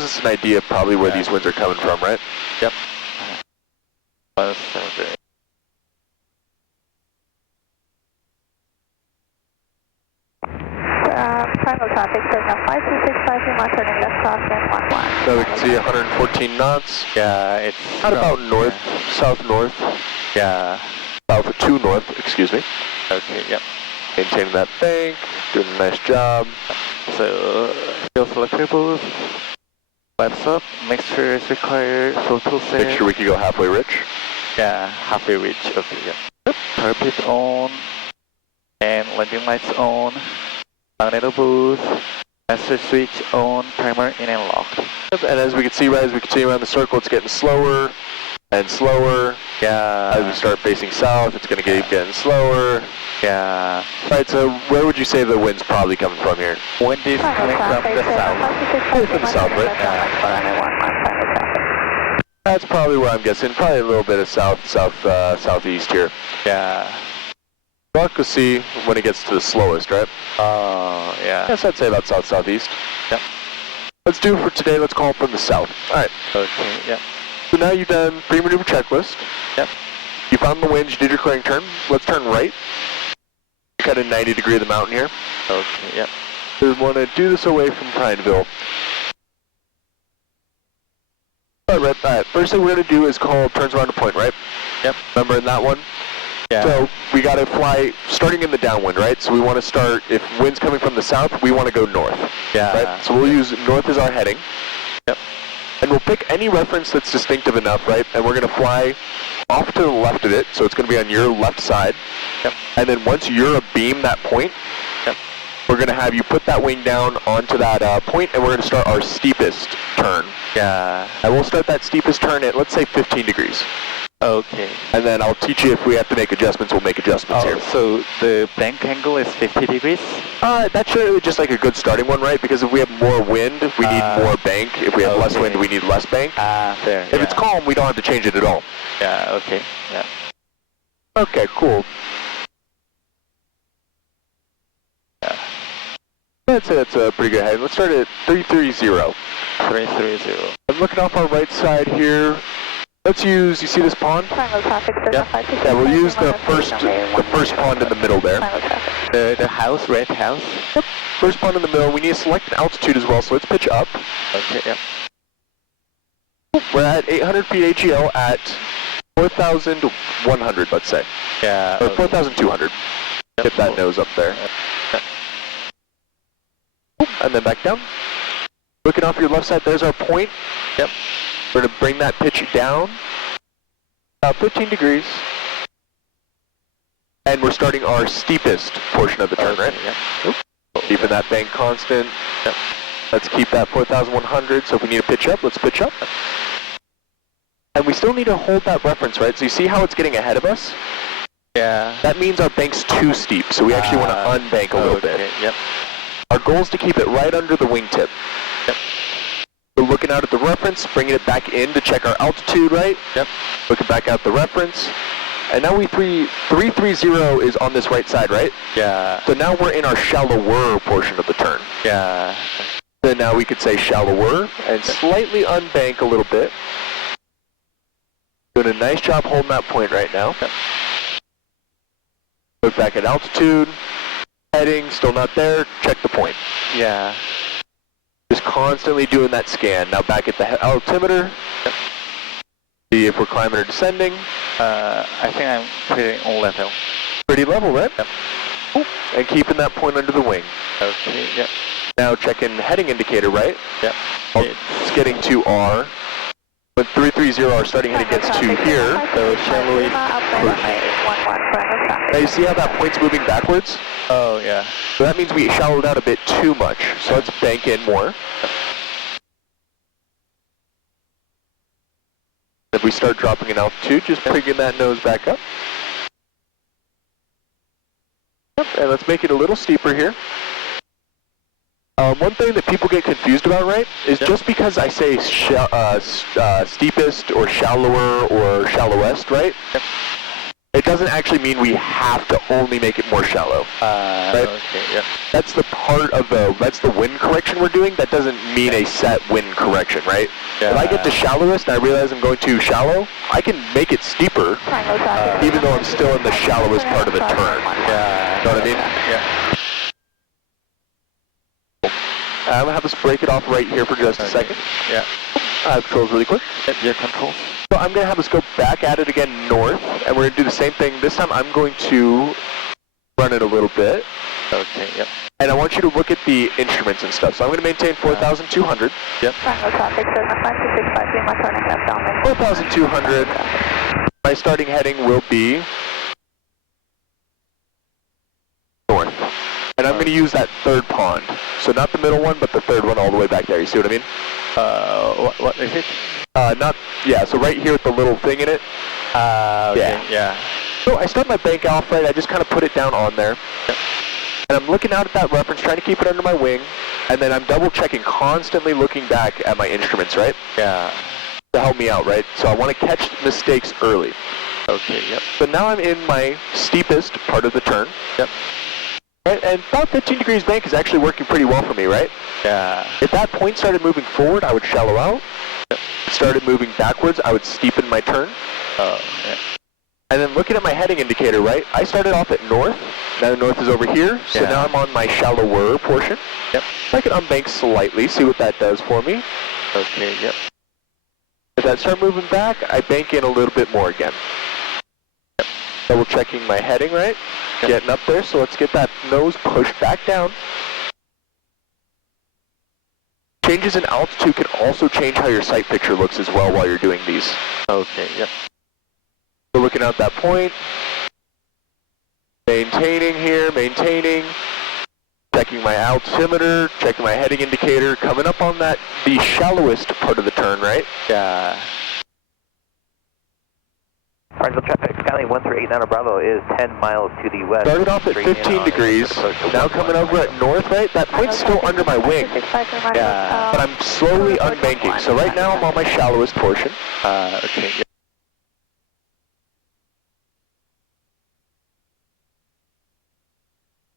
gives us an idea of probably where these winds are coming from, right? Yep. +7. Final traffic, signal 5265, turning left crossing 11. So we can see 114 knots. Yeah, it's Not about north, south-north. Yeah. South to north, excuse me. Okay, yep. Maintaining that bank, doing a nice job. So, fuel selectable, flaps up, mixture is required, photo set. Make sure we can go halfway rich. Yeah, halfway reach, okay, yeah. Purpose on, and landing lights on, magneto booth, master switch on, timer in and locked. And as we can see, right as we continue around the circle, it's getting slower and slower. Yeah. As we start facing south, it's going to keep getting slower. Yeah. Right, so where would you say the wind's probably coming from here? Wind is coming from the south. Probably from the south, right? That's probably where I'm guessing. Probably a little bit of southeast here. Yeah. We'll see when it gets to the slowest, right? Oh, yeah. Yes, I'd say about southeast. Yep. Let's do it for today. Let's call it from the south. All right. Okay, yep. So now you've done pre-maneuver checklist. Yep. You found the winds, you did your clearing turn. Let's turn right. Cut a 90 degree of the mountain here. Okay, yep. We want to do this away from Pineville. All right, first thing we're going to do is call turns around to point, right? Yep. Remember in that one? Yeah. So we got to fly starting in the downwind, right? So we want to start, if wind's coming from the south, we want to go north. Yeah. Right? So we'll use north as our heading. Yep. And we'll pick any reference that's distinctive enough, right? And we're going to fly off to the left of it, so it's going to be on your left side. Yep. And then once you're abeam that point, yep, we're going to have you put that wing down onto that point, and we're going to start our steepest turn. Yeah. And we'll start that steepest turn at, let's say, 15 degrees. Okay. And then I'll teach you if we have to make adjustments, we'll make adjustments here. So the bank angle is 50 degrees? That's really just like a good starting one, right? Because if we have more wind, we need more bank. If we have less wind, we need less bank. Fair. If it's calm, we don't have to change it at all. Yeah, okay. Yeah. Okay, cool. Yeah. I'd say that's a pretty good head. Let's start at 330. 330. I'm looking off our right side here. Let's use, you see this pond? Yeah, we'll use the first pond in the middle there. The house, red house? Yep. First pond in the middle. We need to select an altitude as well, so let's pitch up. Okay, yep. We're at 800 feet AGL at 4,100, let's say. Yeah. Or 4,200. Yep. Get that nose up there. Yep. And then back down. Looking off your left side, there's our point. Yep. We're going to bring that pitch down about 15 degrees. And we're starting our steepest portion of the turn, right? Yep. Keeping that bank constant. Yep. Let's keep that 4,100. So if we need to pitch up, let's pitch up. And we still need to hold that reference, right? So you see how it's getting ahead of us? Yeah. That means our bank's too steep, so we actually want to unbank a little bit. Yep. Our goal is to keep it right under the wingtip. Yep. So looking out at the reference, bringing it back in to check our altitude, right? Yep. Looking back out the reference. And now 330 is on this right side, right? Yeah. So now we're in our shallower portion of the turn. Yeah. Then now we could say shallower and slightly unbank a little bit. Doing a nice job holding that point right now. Yep. Look back at altitude. Heading, still not there. Check the point. Yeah. Just constantly doing that scan. Now back at the altimeter. Yep. See if we're climbing or descending. I think I'm pretty on level. Pretty level, right? Yep. Ooh. And keeping that point under the wing. Okay, yep. Now checking heading indicator, right? Yep. It's getting to R. When 330, our starting heading gets to here. So shallowly Now you see how that point's moving backwards? Oh, yeah. So that means we shallowed out a bit too much. So let's bank in more. If we start dropping in altitude, just bringing that nose back up. Yep, and let's make it a little steeper here. One thing that people get confused about, right, is just because I say steepest or shallower or shallowest, right? it doesn't actually mean we have to only make it more shallow. Okay, yep. That's the part of that's the wind correction we're doing. That doesn't mean a set wind correction, right? Yeah. If I get to shallowest and I realize I'm going too shallow, I can make it steeper, even though I'm still in the shallowest part of the turn. Yeah. Know what I mean? Yeah. I'm gonna have us break it off right here for just a second. Yeah. Controls really quick. Yep, your controls. So I'm gonna have us go back at it again north, and we're gonna do the same thing. This time I'm going to run it a little bit. Okay, yep. And I want you to look at the instruments and stuff. So I'm going to maintain 4,200. Yep. 4,200. My starting heading will be north. And I'm going to use that third pond. So not the middle one, but the third one all the way back there. You see what I mean? What is it? So right here with the little thing in it. Okay, yeah. So I start my bank off right. I just kind of put it down on there. Yep. And I'm looking out at that reference, trying to keep it under my wing. And then I'm double checking, constantly looking back at my instruments, right? Yeah. To help me out, right? So I want to catch mistakes early. Okay, yep. So now I'm in my steepest part of the turn. Yep. And about 15 degrees bank is actually working pretty well for me, right? Yeah. If that point started moving forward, I would shallow out. Yep. Started moving backwards, I would steepen my turn. Oh, yeah. And then looking at my heading indicator, right? I started off at north. Now north is over here. So now I'm on my shallower portion. Yep. I can unbank slightly, see what that does for me. Okay, yep. If I start moving back, I bank in a little bit more again. Yep. Double checking my heading, right? Yep. Getting up there, so let's get that nose pushed back down. Changes in altitude can also change how your sight picture looks as well while you're doing these. Okay, yep. So looking at that point, maintaining here, checking my altimeter, checking my heading indicator, coming up on the shallowest part of the turn, right? Yeah. Farnsville traffic, Skyline 138 Bravo is 10 miles to the west. Started off at 15 degrees, now coming over at north, right? That point's still under my wing, Yeah. but I'm slowly unbanking. So right now I'm on my shallowest portion. Okay, yep.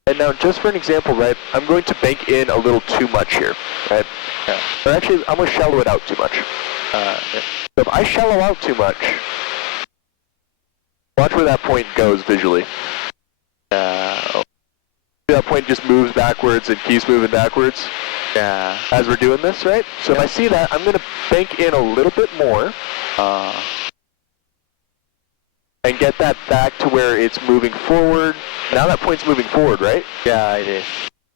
And now just for an example, right, I'm going to bank in a little too much here, right? Yeah. Or actually, I'm going to shallow it out too much. Yep. So if I shallow out too much, watch where that point goes visually. Oh, That point just moves backwards and keeps moving backwards yeah. as we're doing this, right? So if I see that, I'm going to bank in a little bit more and get that back to where it's moving forward. Now that point's moving forward, right? Yeah, it is.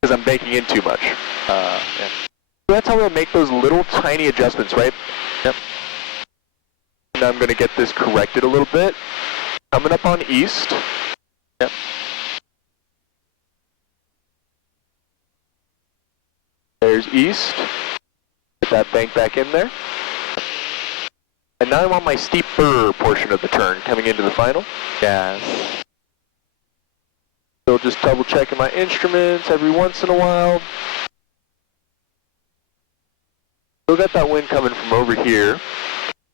Because I'm banking in too much. Yeah. So that's how we'll make those little tiny adjustments, right? Yep. Now I'm going to get this corrected a little bit. Coming up on east. Yep. There's east. Get that bank back in there. And now I'm on my steeper portion of the turn, coming into the final. Yes. So just double checking my instruments every once in a while. Still got that wind coming from over here.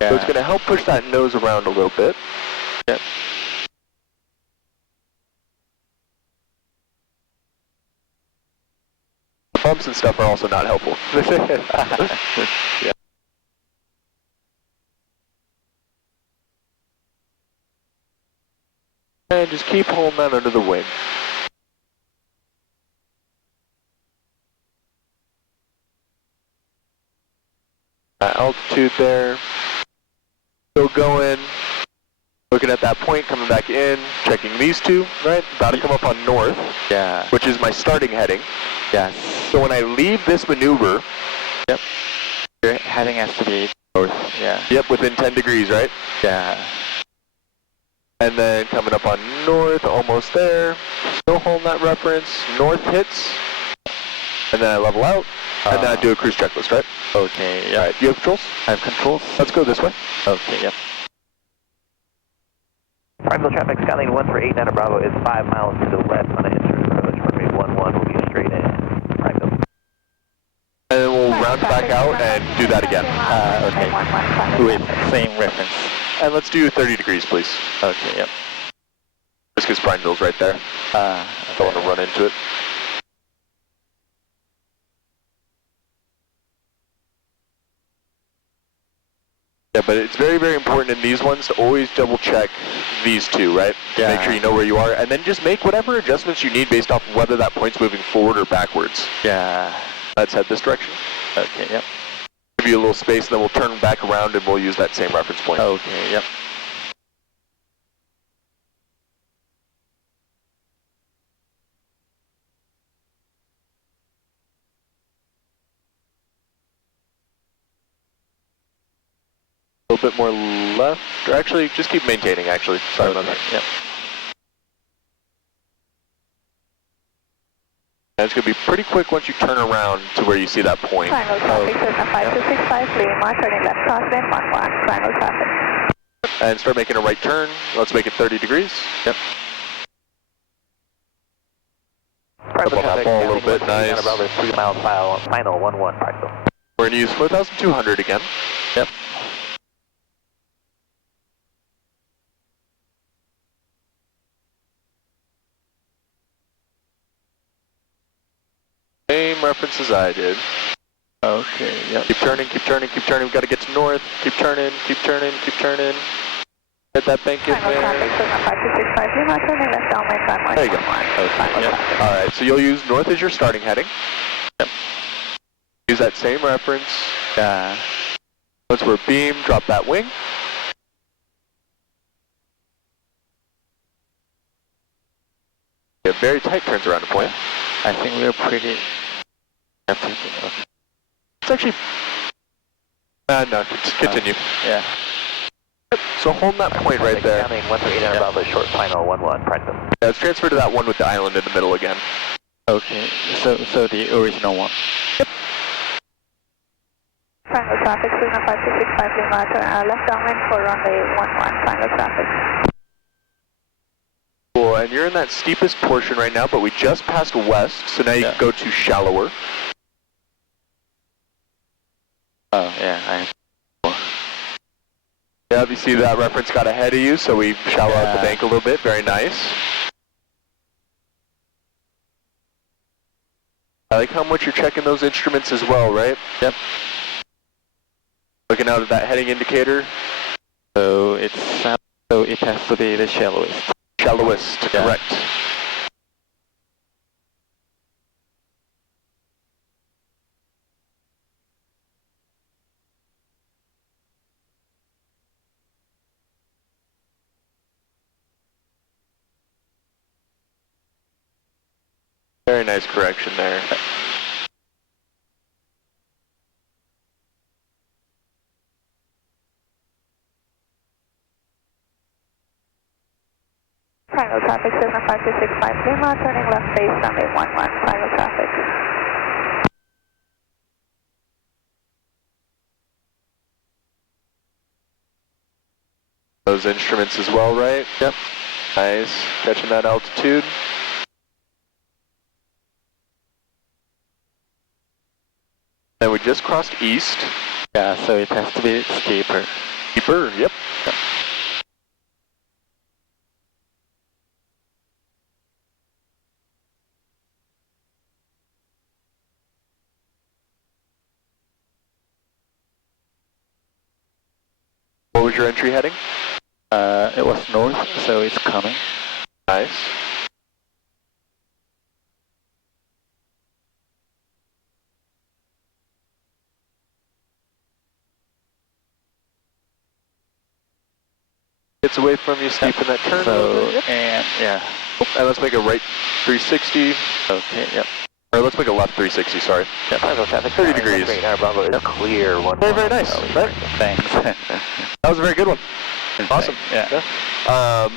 Yeah. So it's going to help push that nose around a little bit. Yep. Bumps and stuff are also not helpful. Yeah. And just keep holding that under the wing. Altitude there. Still going. Looking at that point, coming back in, checking these two, right? About to come up on north, Yeah. which is my starting heading. Yes. So when I leave this maneuver, Yep. Your heading has to be north. Yeah. yep, within 10 degrees, right? Yeah. And then coming up on north, almost there. Still holding that reference. North hits. And then I level out. And then I do a cruise checklist, right? Okay, yeah. All right, do you have controls? I have controls. Let's go this way. Okay, yep. Farnsville traffic, Skyline 138 Bravo is 5 miles to the west on an instrument approach. Runway 11 will be straight in. Farnsville. And then we'll round back out and do that again. Okay. With same reference. And let's do 30 degrees, please. Okay, yep. Just because Prineville's right there. Don't want to run into it. Yeah, but it's very, very important in these ones to always double check these two, right? Yeah. Make sure you know where you are, and then just make whatever adjustments you need based off of whether that point's moving forward or backwards. Yeah. Let's head this direction. Okay, yep. Give you a little space, and then we'll turn back around and we'll use that same reference point. Okay, yep. A little bit more left, or actually, just keep maintaining, actually. Sorry about that. Yep. And it's going to be pretty quick once you turn around to where you see that point. Final traffic, Cessna 5265, Lima, turning left crosswind 11, final traffic. And start making a right turn. Let's make it 30 degrees. Yep. Up on that ball a little bit, nice. Bravo, 3 miles final 11, Prineville. We're going to use 4,200 again. Yep. Same reference as I did. Okay, yep. Keep turning, keep turning, keep turning. We've got to get to north. Keep turning, keep turning, keep turning. Get that bank in Final traffic, there. Cessna 5265, Lima, turning left downwind runway There you go. 11, final Yep. traffic. All right, so you'll use north as your starting heading. Yep. Use that same reference. Yeah. Once we're beam, drop that wing. Yeah, very tight turns around the point. I think we're pretty... Okay. It's actually... no, continue. Yeah. So hold that point right there. Counting 138 Bravo, short final 11, Prineville. Yeah, let's transfer to that one with the island in the middle again. Okay, so the original one. Final traffic, Cessna 5265, Lima, turn left downwind for runway 11, final traffic. Cool, and you're in that steepest portion right now, but we just passed west, so now you can go to shallower. Oh, yeah, Yeah, you see that reference got ahead of you, so we shallow out the bank a little bit. Very nice. I like how much you're checking those instruments as well, right? Yep. Looking out at that heading indicator. So it's so it has to be the shallowest. Shallowest, correct. Very nice correction there. Final traffic, Cessna 5265, Lima, turning left base, runway 11, final traffic. Those instruments as well, right? Yep. Nice. Catching that altitude. Then we just crossed east. Yeah, so it has to be steeper. Steeper, yep. What was your entry heading? It was north, so it's coming. Nice. Gets away from you, steepen that turn a little So, bit. Yep. and yeah. And let's make a right 360. Okay, yep. Or let's make a left 360, sorry. Yeah, Prineville traffic, 30 degrees. 138 Bravo is clear 11. Very, very nice, right? Thanks. That was a very good one. Awesome. Yeah.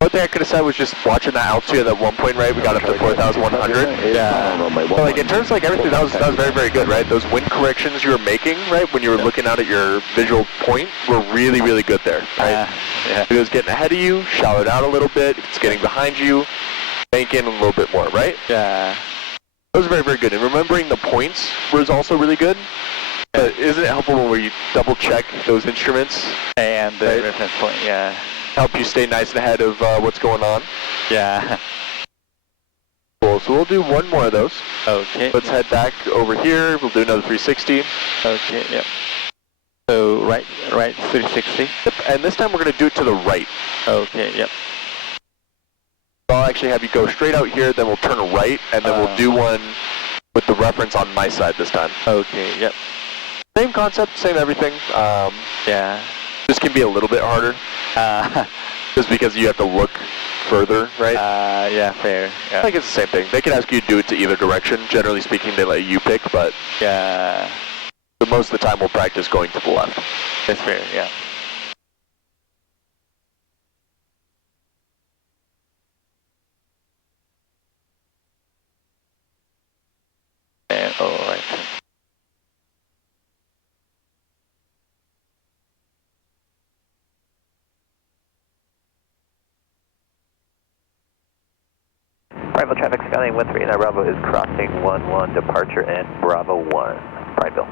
One thing I could have said was just watching that altitude at that one point, right? We got up to 4,100. Yeah. But like in terms of like everything, that was very, very good, right? Those wind corrections you were making, right, when you were looking out at your visual point, were really, really good there, right? Yeah. If it was getting ahead of you, shallow it out a little bit. If it's getting behind you, bank in a little bit more, right? Yeah. That was very, very good. And remembering the points was also really good. But isn't it helpful when you double check those instruments? And the Right. reference point, yeah. Help you stay nice and ahead of what's going on? Yeah. Cool, so we'll do one more of those. Okay. Let's head back over here. We'll do another 360. Okay, yep. So right 360. Yep, and this time we're going to do it to the right. Okay, yep. I'll actually have you go straight out here, then we'll turn right, and then we'll do one with the reference on my side this time. Okay, yep. Same concept, same everything. Yeah. This can be a little bit harder, just because you have to look further, right? Yeah, fair. Yeah. I think it's the same thing. They can ask you to do it to either direction. Generally speaking, they let you pick, but Yeah, most of the time we'll practice going to the left. that's fair, yeah. And alright. Prineville traffic, Skyline 139 Bravo is crossing 11, departure and Bravo 1, Prineville.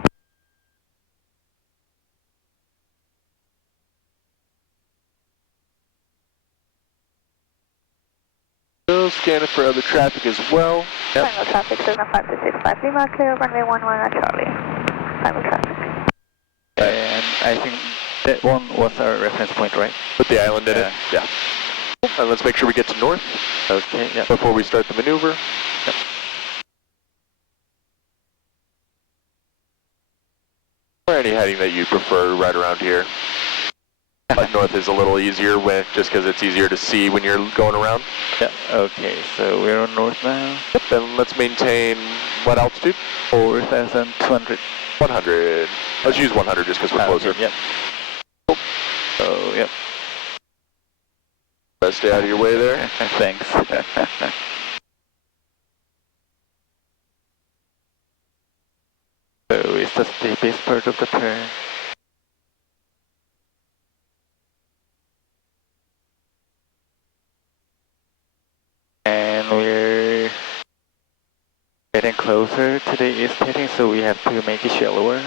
Still scanning for other traffic as well. Yep. Final traffic, Cessna 5665 Lima, clear runway 11 at Charlie. Final traffic. And I think that one was our reference point, right? Put the island in it. Yeah. And let's make sure we get to north Okay, yeah. before we start the maneuver. Yep. Or any heading that you prefer right around here. But north is a little easier just because it's easier to see when you're going around. Yeah, okay, so we're on north now. Yep, and let's maintain what altitude? 4,200. 100. Let's use 100 just because we're closer. Okay, yep. So, yep. Best stay out of your way there. Thanks. So it's the steepest part of the turn. And we're getting closer to the east heading, so we have to make it shallower.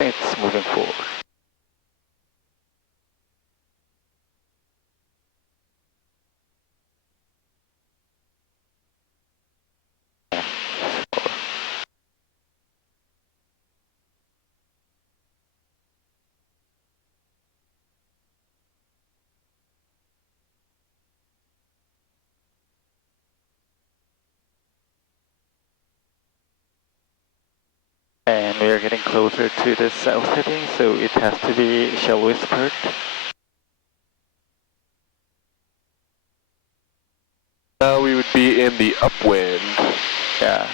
It's moving forward. And we are getting closer to the south heading, so it has to be shallowest part. Now we would be in the upwind. Yeah.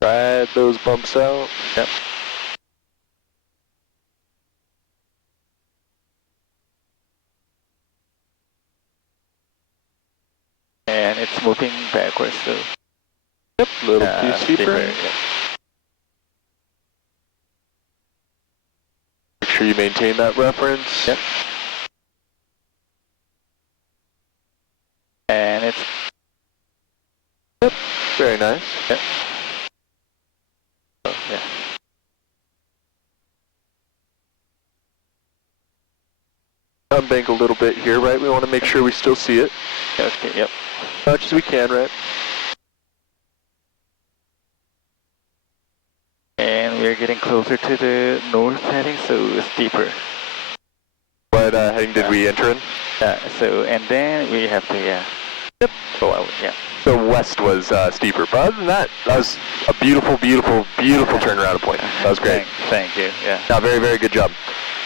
Ride those bumps out. Yep. And it's moving backwards though. Yep, a little too steeper. Yeah. Make sure you maintain that reference. Yep. And it's Very nice. Yep. Oh, yeah. Unbank a little bit here, right? We want to make sure we still see it. Okay, yep. As much as we can, right? And we're getting closer to the north heading, so it's deeper. What heading did we enter in? So, and then we have to, go out, yeah. So west was steeper, but other than that, that was a beautiful, beautiful, beautiful turnaround point. That was great. Thank you, yeah. Yeah, very, very good job.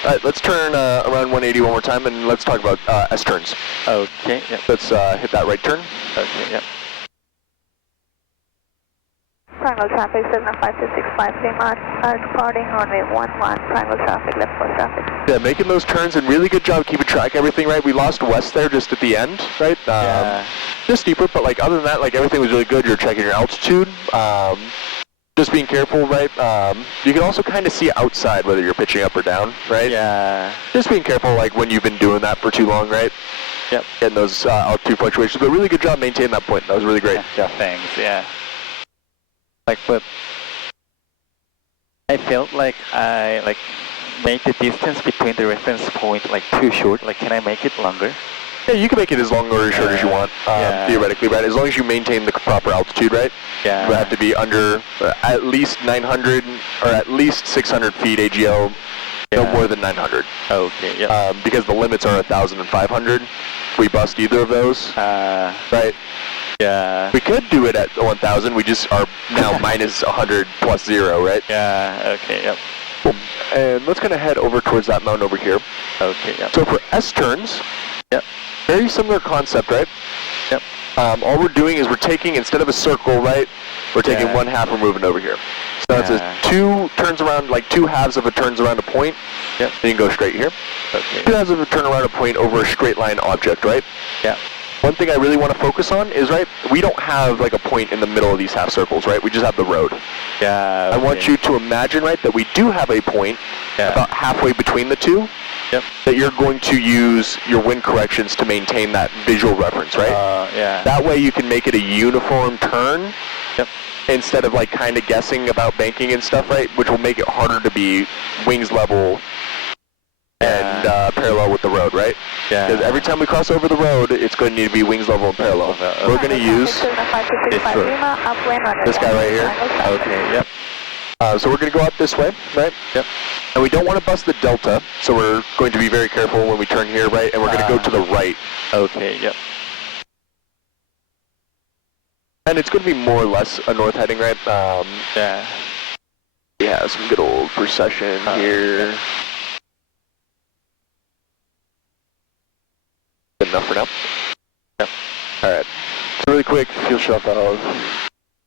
All right, let's turn around 180 one more time, and let's talk about S-turns. Okay, yep. Let's hit that right turn. Okay, yep. Triangle traffic, Cessna 5665 Lima, departing runway 11, triangle traffic, left coast traffic. Yeah, making those turns, and really good job keeping track of everything, right? We lost west there just at the end, right? Yeah. Just steeper, but like other than that, like everything was really good. You're checking your altitude. Just just being careful, right? You can also kind of see outside whether you're pitching up or down, right? Yeah. Just being careful, like when you've been doing that for too long, right? Yep. Getting those altitude fluctuations. But really good job maintaining that point. That was really great. Yeah, thanks, yeah. But I felt like I made the distance between the reference point too short. Can I make it longer? Yeah, you can make it as long or as short as you want, theoretically, right? As long as you maintain the proper altitude, right? Yeah. You have to be under at least 900 or at least 600 feet AGL, no more than 900. Okay, yeah. Because the limits are 1,000 and 500. If we bust either of those, right? Yeah. We could do it at 1,000. We just are now minus 100 plus 0, right? Yeah, okay, yep. Cool. And let's kind of head over towards that mountain over here. Okay, yep. So for S turns, yep. Very similar concept, right? Yep. All we're doing is we're taking, instead of a circle, right, we're taking one half and moving over here. So that's a 2 turns around, 2 halves of a turns around a point. Yep. And you can go straight here. Okay. 2 halves of a turn around a point over a straight line object, right? Yeah. One thing I really want to focus on is, right, we don't have a point in the middle of these half circles, right? We just have the road. Yeah. Okay. I want you to imagine, right, that we do have a point about halfway between the two. Yep. That you're going to use your wind corrections to maintain that visual reference, right? Yeah. That way you can make it a uniform turn. Yep. Instead of kind of guessing about banking and stuff, right? Which will make it harder to be wings level and parallel with the road, right? Yeah. Because every time we cross over the road, it's going to need to be wings level and parallel. We're going to use this guy right here. Okay, yep. So we're going to go out this way, right? Yep. And we don't want to bust the delta, so we're going to be very careful when we turn here, right? And we're going to go to the right. Okay, yep. And it's going to be more or less a north heading, right? Yeah. Yeah, some good old precession here. Yep. Good enough for now. Yep. All right. So really quick, fuel shutoff valve.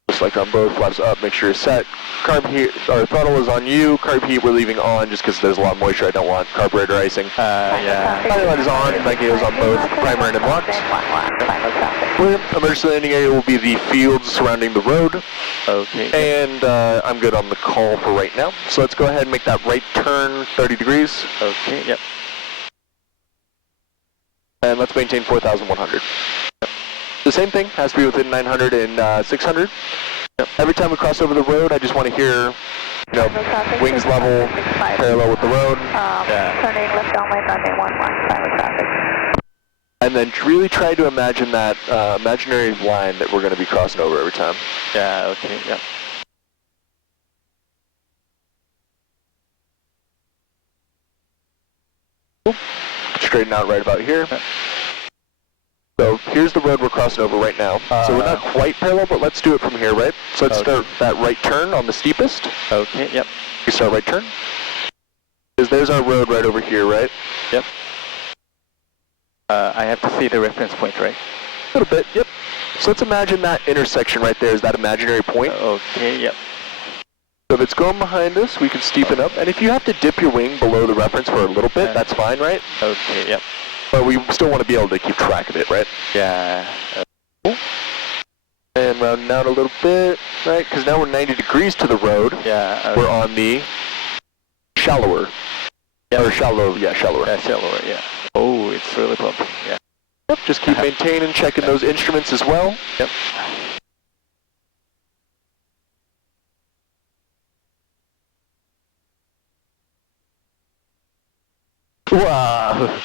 Just like on both, flaps up, make sure you're set. Carb heat, or throttle is on you. Carb heat we're leaving on just because there's a lot of moisture. I don't want carburetor icing. Yeah. Pilot is on, Magneo's on both, primer and blocked. Brilliant. Emergency landing area will be the fields surrounding the road. Okay. And I'm good on the call for right now. So let's go ahead and make that right turn 30 degrees. Okay, yep. And let's maintain 4,100. The same thing, has to be within 900 and 600. Yep. Every time we cross over the road, I just want to hear, wings level, parallel with the road. Turning left downwind, runway 11, final traffic. And then really try to imagine that imaginary line that we're going to be crossing over every time. Yeah, okay, yep. Cool. Straighten out right about here. So here's the road we're crossing over right now. So we're not quite parallel, but let's do it from here, right? So let's start that right turn on the steepest. Okay, yep. We start right turn. Because there's our road right over here, right? Yep. I have to see the reference point, right? A little bit, yep. So let's imagine that intersection right there is that imaginary point. Okay, yep. So if it's going behind us, we can steepen up. And if you have to dip your wing below the reference for a little bit, that's fine, right? Okay, yep. But we still want to be able to keep track of it, right? Yeah. Cool. And rounding out a little bit, right? Because now we're 90 degrees to the road. Yeah. Okay. We're on the shallower. Yep. Or shallower. Yeah, shallower, yeah. Oh, it's really bumpy, yeah. Yep, just keep maintaining, checking those instruments as well. Yep. Wow.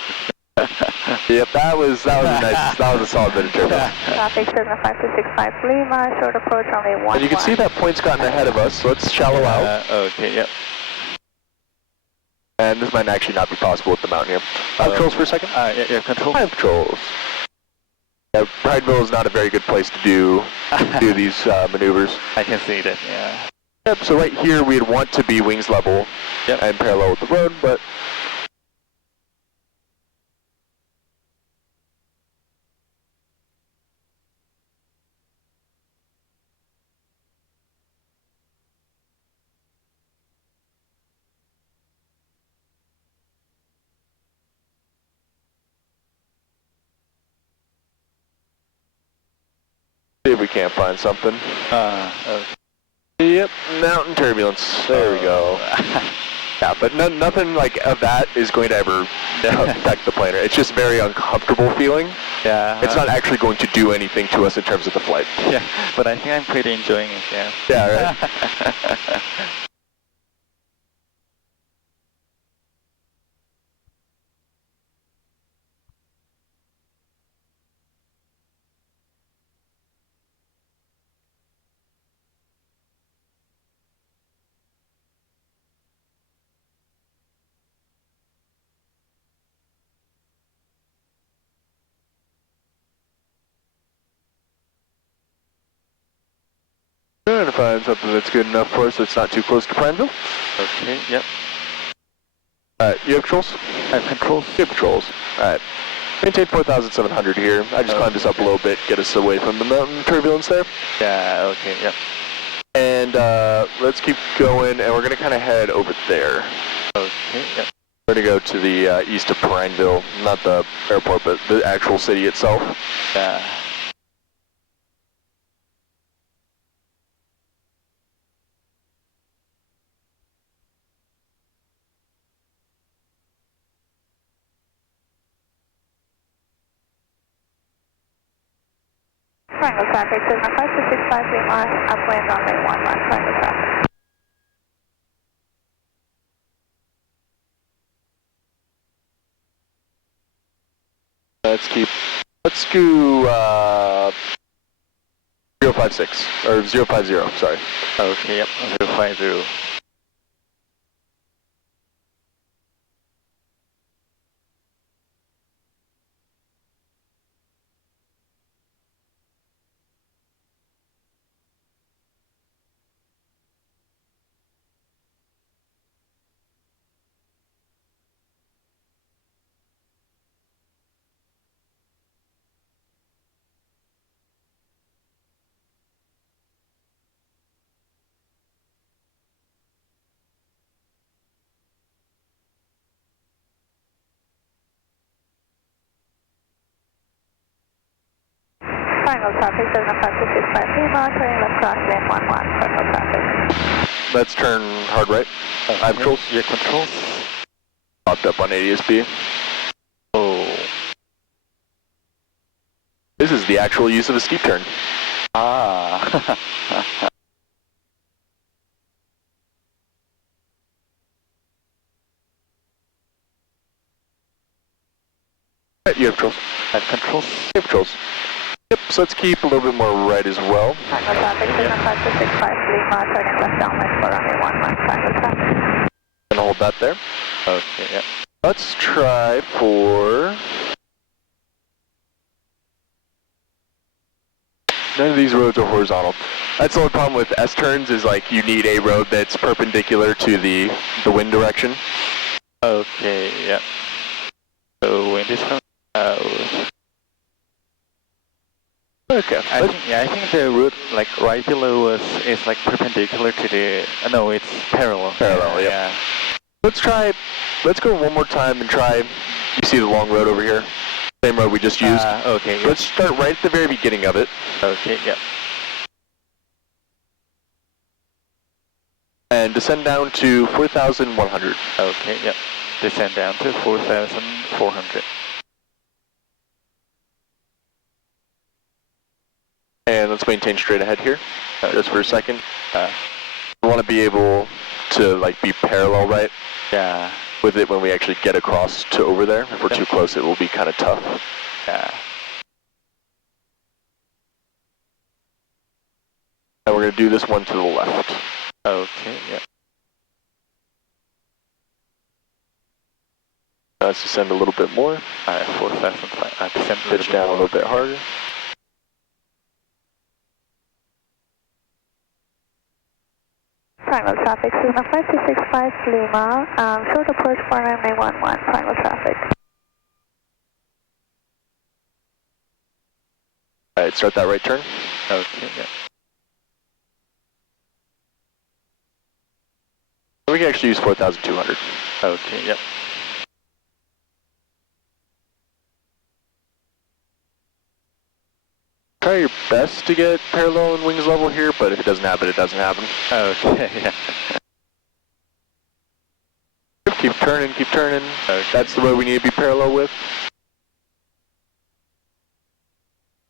Yep, that was nice. That was a solid bit of turbo. Traffic signal 5265 Lima, short approach only 1. And you can see that point's gotten ahead of us, so let's shallow out. Okay, yep. And this might actually not be possible with the mountain here. Controls for a second? Yeah, control. I have controls. Yeah, Prideville is not a very good place to do these maneuvers. I can see that, yeah. Yep, so right here we'd want to be wings level and parallel with the road, but see if we can't find something. Okay. Yep, mountain turbulence. There we go. Yeah, but nothing like of that is going to ever affect the plane. It's just very uncomfortable feeling. Yeah. It's not actually going to do anything to us in terms of the flight. Yeah, but I think I'm pretty enjoying it, yeah. Yeah, right? Trying to find something that's good enough for us so it's not too close to Prineville. Okay, yep. Alright, you have controls? I have controls. You have controls. Alright. Maintain 4,700 here. I just climbed this up a little bit, get us away from the mountain turbulence there. Yeah, okay, yep. And let's keep going, and we're going to kind of head over there. Okay, yep. We're going to go to the east of Prineville, not the airport, but the actual city itself. Yeah. Triangle traffic, Cessna 5265 Lima, upwind runway 11, Triangle traffic. Let's do 056, or 050, sorry. Okay, yep, 050. Triangle traffic, Cessna 5265 Lima, turning left cross lane 11, Triangle traffic. Let's turn hard right. I have controls. Yeah, controls. Popped up on ADSB. Oh. This is the actual use of a steep turn. Ah. Right, you have controls. I have controls. You have controls. Yep, so let's keep a little bit more right as well. Triangle traffic, Cessna 5265 Lima, turning left downwind for runway 11, Triangle traffic. Gonna hold that there. Okay, yep. Let's try for... None of these roads are horizontal. That's the only problem with S-turns is like you need a road that's perpendicular to the wind direction. Okay, yep. So wind is from south. Okay. I think the route like right below us is like perpendicular to the. No, it's parallel. Parallel, yep. Yeah. Let's go one more time and try. You see the long road over here? Same road we just used. Okay. Yep. Let's start right at the very beginning of it. Okay. Yep. And descend down to 4,100. Okay. Yep. Descend down to 4,400. And let's maintain straight ahead here, just for a second. We want to be able to like be parallel, right? Yeah. With it when we actually get across to over there. If we're too close, it will be kind of tough. Yeah. And we're going to do this one to the left. Okay. Yep. Let's descend a little bit more. 4,500. Descend a Pitch down a little bit harder. Triangle traffic, Cessna 5265 Lima, short approach for runway 11, Triangle traffic. Alright, start that right turn. Okay. Yeah. We can actually use 4,200. Okay. Yep. Try your best us to get parallel and wings level here, but if it doesn't happen, it doesn't happen. Okay, yeah. Keep turning, keep turning. Okay. That's the road we need to be parallel with.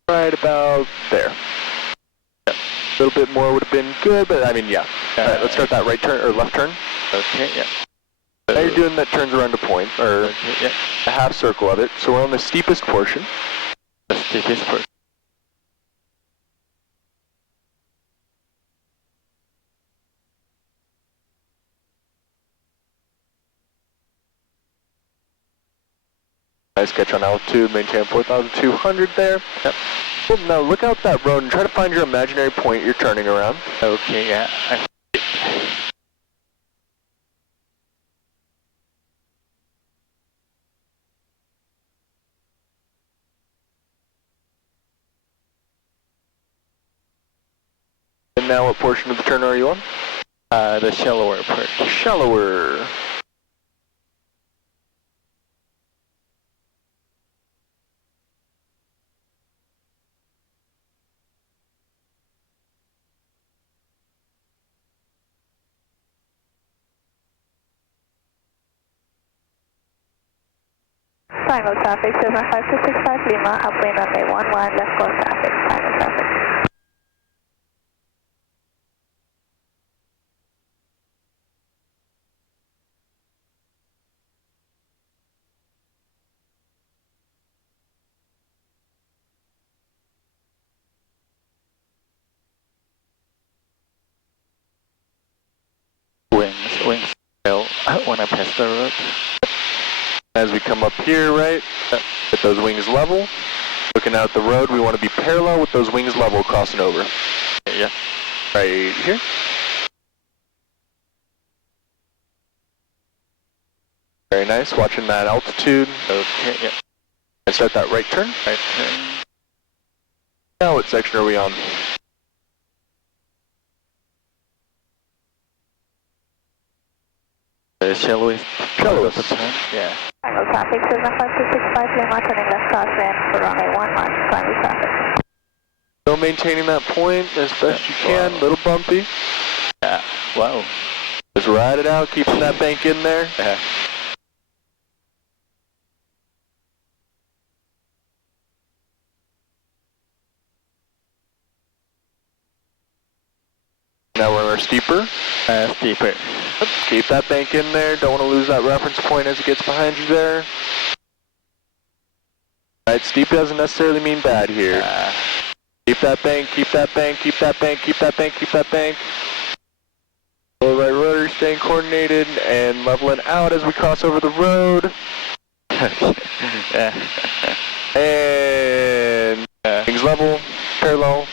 Right about there. Yeah. A little bit more would have been good, but I mean, yeah. All right, let's start that right turn, or left turn. Okay, yeah. Now you're doing that turns around a point, or Okay, yeah. a half circle of it. So we're on the steepest portion. The steepest first. Nice catch on altitude, maintain 4,200 there. Yep. Well, now look out that road and try to find your imaginary point you're turning around. Okay, yeah. And now what portion of the turn are you on? The shallower part. Shallower. Triangle traffic, 75265 Lima, upwind runway 11, left course traffic, triangle traffic. Wings fail when I pass the road. As we come up here, right, get those wings level. Looking out the road, we want to be parallel with those wings level crossing over. Yeah. Right here. Very nice, watching that altitude. Okay, yeah. And start that right turn. Right turn. Now what section are we on? The shallowest. Shallowest. Of the turn. Yeah. Triangle traffic, 75265 Lima, turning left crosswind for runway 11, triangle traffic. Still maintaining that point as best you can, little bumpy. Yeah. Wow. Just ride it out, keeping that bank in there. Yeah. Now we're on our steeper. Steeper. Keep that bank in there. Don't want to lose that reference point as it gets behind you there. Right, steep doesn't necessarily mean bad here. Keep that bank, keep that bank, keep that bank, keep that bank, keep that bank. Low right rudder staying coordinated and leveling out as we cross over the road. Yeah. And wings level, parallel.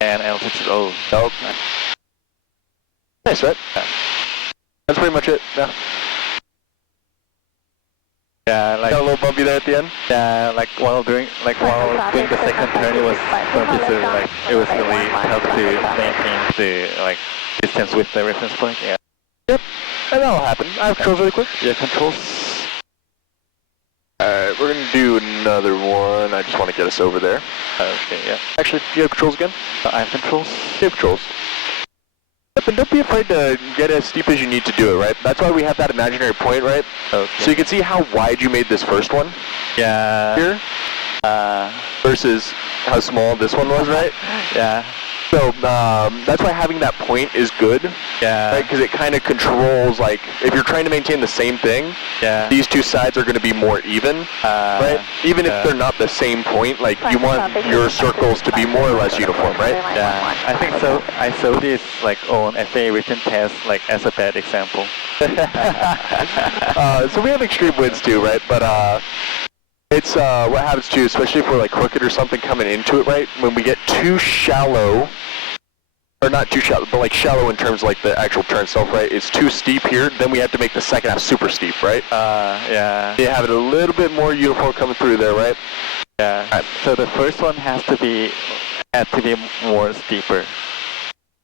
And altitude. Oh. Nope. Nice, right? That's pretty much it. Yeah. Yeah, like Got a little bumpy there at the end. yeah, like while doing the second turn, it was bumpy, so like it was really tough to maintain the like distance with the reference point. Yeah. Yep, and that'll happen. I have controls really quick. Yeah, controls. Alright, we're gonna do another one. I just want to get us over there. Okay, yeah. Actually, do you have controls again? I have controls. You have controls. Yep, and don't be afraid to get as steep as you need to do it, right? That's why we have that imaginary point, right? Okay. So you can see how wide you made this first one Yeah. here versus how small this one was, right? Yeah. So that's why having that point is good, Yeah. right? Because it kind of controls, like, if you're trying to maintain the same thing, Yeah. these two sides are going to be more even, right? Even if they're not the same point, like, you want your circles to be more or less uniform, right? Yeah, I think so. I saw this like on FAA written test like as a bad example. So we have extreme winds too, right? But it's what happens too, especially if we're like crooked or something coming into it, right? When we get too shallow, or not too shallow, but like shallow in terms of like the actual turn itself, right? It's too steep here, then we have to make the second half super steep, right? Yeah. You have it a little bit more uniform coming through there, right? Yeah. Right. So the first one had to be more steeper.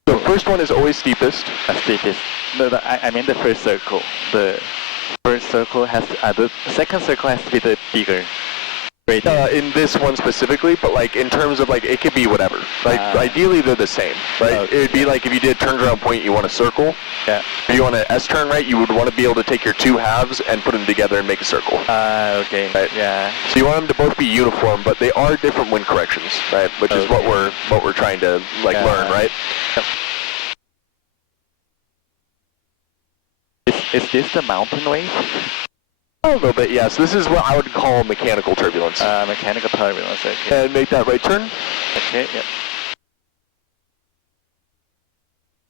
The first one is always steepest. Steepest. No, I mean the first circle. The first circle has to, the second circle has to be the bigger. Great. in this one specifically, but like in terms of like it could be whatever. Like ideally they're the same, right? Okay. It would be like if you did turn around point, you want a circle. Yeah. If you want an S turn right, you would want to be able to take your two halves and put them together and make a circle. Okay. Right. Yeah. So you want them to both be uniform, but they are different wind corrections, right? Which is what we're trying to like learn, right? Yep. Is this the mountain wave? A little bit, yes. This is what I would call mechanical turbulence. Mechanical turbulence. Okay. And make that right turn. Okay. Yep.